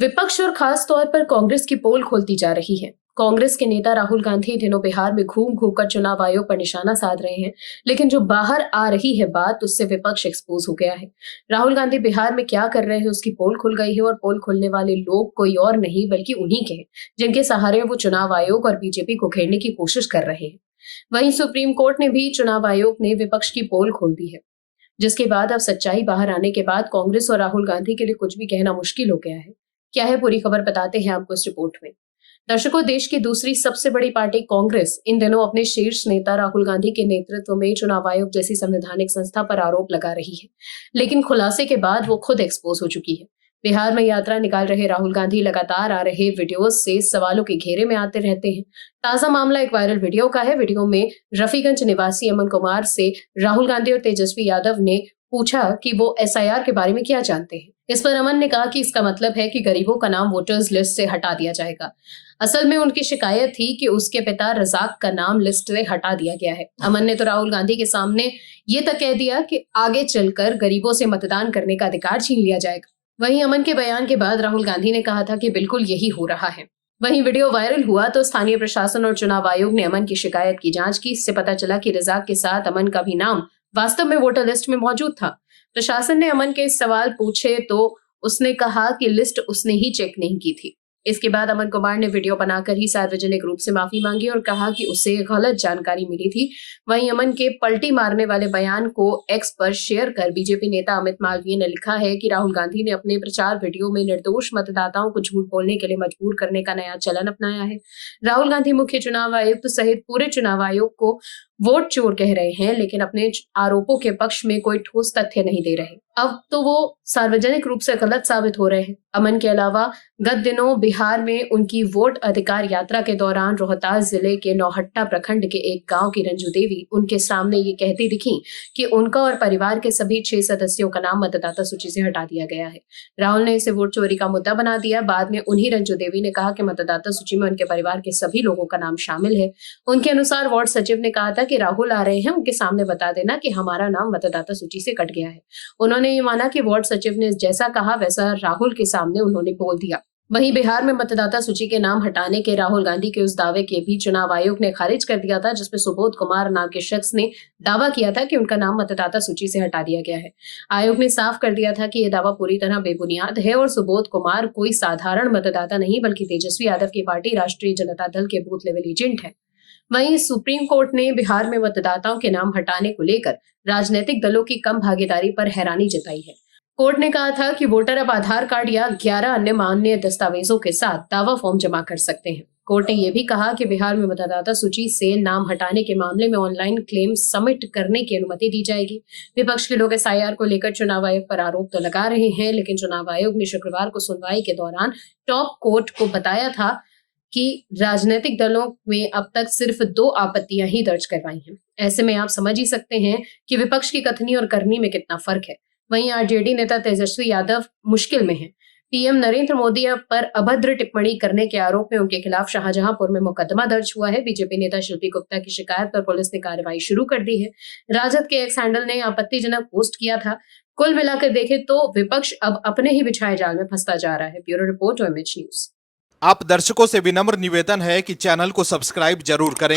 विपक्ष और खास तौर पर कांग्रेस की पोल खोलती जा रही है। कांग्रेस के नेता राहुल गांधी दिनों बिहार में घूम घूम कर चुनाव आयोग पर निशाना साध रहे हैं, लेकिन जो बाहर आ रही है बात, उससे विपक्ष एक्सपोज हो गया है। राहुल गांधी बिहार में क्या कर रहे हैं, उसकी पोल खुल गई है और पोल खोलने वाले लोग कोई और नहीं बल्कि उन्हीं के हैं, जिनके सहारे वो चुनाव आयोग और बीजेपी को घेरने की कोशिश कर रहे हैं। वहीं सुप्रीम कोर्ट ने भी चुनाव आयोग ने विपक्ष की पोल खोल दी है, जिसके बाद अब सच्चाई बाहर आने के बाद कांग्रेस और राहुल गांधी के लिए कुछ भी कहना मुश्किल हो गया है। क्या है पूरी खबर, बताते हैं आपको इस रिपोर्ट में। दर्शकों, देश की दूसरी सबसे बड़ी पार्टी कांग्रेस इन दिनों अपने शीर्ष नेता राहुल गांधी के नेतृत्व में चुनाव आयोग जैसी संवैधानिक संस्था पर आरोप लगा रही है, लेकिन खुलासे के बाद वो खुद एक्सपोज हो चुकी है। बिहार में यात्रा निकाल रहे राहुल गांधी लगातार आ रहे वीडियोस से सवालों के घेरे में आते रहते हैं। ताजा मामला एक वायरल वीडियो का है। वीडियो में रफीगंज निवासी अमन कुमार से राहुल गांधी और तेजस्वी यादव ने पूछा कि वो एसआईआर के बारे में क्या जानते हैं। इस पर अमन ने कहा कि इसका मतलब है कि गरीबों का नाम वोटर्स लिस्ट से हटा दिया जाएगा। असल में उनकी शिकायत थी कि उसके पिता रजाक का नाम लिस्ट से हटा दिया गया है। अमन ने तो राहुल गांधी के सामने ये तक कह दिया कि आगे चलकर गरीबों से मतदान करने का अधिकार छीन लिया जाएगा। वहीं अमन के बयान के बाद राहुल गांधी ने कहा था कि बिल्कुल यही हो रहा है। वहीं वीडियो वायरल हुआ तो स्थानीय प्रशासन और चुनाव आयोग ने अमन की शिकायत की जांच की। इससे पता चला कि रजाक के साथ अमन का भी नाम वास्तव में वोटर लिस्ट में मौजूद था। प्रशासन ने अमन के सवाल पूछे तो उसने कहा कि लिस्ट उसने ही चेक नहीं की थी। इसके बाद अमन कुमार ने वीडियो बनाकर ही सार्वजनिक रूप से माफी मांगी और कहा कि उसे गलत जानकारी मिली थी। वहीं अमन के पलटी मारने वाले बयान को एक्स पर शेयर कर बीजेपी नेता अमित मालवीय ने लिखा है कि राहुल गांधी ने अपने प्रचार वीडियो में निर्दोष मतदाताओं को झूठ बोलने के लिए मजबूर करने का नया चलन अपनाया है। राहुल गांधी मुख्य चुनाव आयुक्त सहित पूरे चुनाव आयोग को वोट चोर कह रहे हैं, लेकिन अपने आरोपों के पक्ष में कोई ठोस तथ्य नहीं दे रहे। अब तो वो सार्वजनिक रूप से गलत साबित हो रहे हैं। अमन के अलावा गत दिनों बिहार में उनकी वोट अधिकार यात्रा के दौरान रोहतास जिले के नौहट्टा प्रखंड के एक गांव की रंजू देवी उनके सामने ये कहती दिखी कि उनका और परिवार के सभी 6 सदस्यों का नाम मतदाता सूची से हटा दिया गया है। राहुल ने इसे वोट चोरी का मुद्दा बना दिया। बाद में उन्हीं रंजू देवी ने कहा कि मतदाता सूची में उनके परिवार के सभी लोगों का नाम शामिल है। उनके अनुसार वार्ड सचिव ने कहा था कि राहुल आ रहे हैं, उनके सामने बता देना कि हमारा नाम मतदाता सूची से कट गया है। उन्होंने ये माना कि वार्ड सचिव ने जैसा कहा वैसा राहुल के सामने उन्होंने बोल दिया। वहीं बिहार में मतदाता सूची के नाम हटाने के राहुल गांधी के उस दावे के भी चुनाव आयोग ने खारिज कर दिया था, जिसमें सुबोध कुमार नाम के शख्स ने दावा किया था कि उनका नाम मतदाता सूची से हटा दिया गया है। आयोग ने साफ कर दिया था कि यह दावा पूरी तरह बेबुनियाद है और सुबोध कुमार कोई साधारण मतदाता नहीं बल्कि तेजस्वी यादव की पार्टी राष्ट्रीय जनता दल के बूथ लेवल एजेंट है। वहीं सुप्रीम कोर्ट ने बिहार में मतदाताओं के नाम हटाने को लेकर राजनीतिक दलों की कम भागीदारी पर हैरानी जताई है। कोर्ट ने कहा था कि वोटर अब आधार कार्ड या 11 अन्य मान्य दस्तावेजों के साथ दावा फॉर्म जमा कर सकते हैं। कोर्ट ने यह भी कहा कि बिहार में मतदाता सूची से नाम हटाने के मामले में ऑनलाइन क्लेम सबमिट करने की अनुमति दी जाएगी। विपक्ष के लोग एसआईआर को लेकर चुनाव आयोग पर आरोप तो लगा रहे हैं, लेकिन चुनाव आयोग ने शुक्रवार को सुनवाई के दौरान टॉप कोर्ट को बताया था कि राजनीतिक दलों में अब तक सिर्फ 2 आपत्तियां ही दर्ज करवाई हैं। ऐसे में आप समझ ही सकते हैं कि विपक्ष की कथनी और करनी में कितना फर्क है। वहीं आरजेडी नेता तेजस्वी यादव मुश्किल में हैं। पीएम नरेंद्र मोदी पर अभद्र टिप्पणी करने के आरोप में उनके खिलाफ शाहजहांपुर में मुकदमा दर्ज हुआ है। बीजेपी नेता शिल्पी गुप्ता की शिकायत पर पुलिस ने कार्रवाई शुरू कर दी है। राजद के एक्स हैंडल ने आपत्तिजनक पोस्ट किया था। कुल मिलाकर देखें तो विपक्ष अब अपने ही बिछाए जाल में फंसता जा रहा है। Bureau report, OMH news. आप दर्शकों से विनम्र निवेदन है कि चैनल को सब्सक्राइब जरूर करें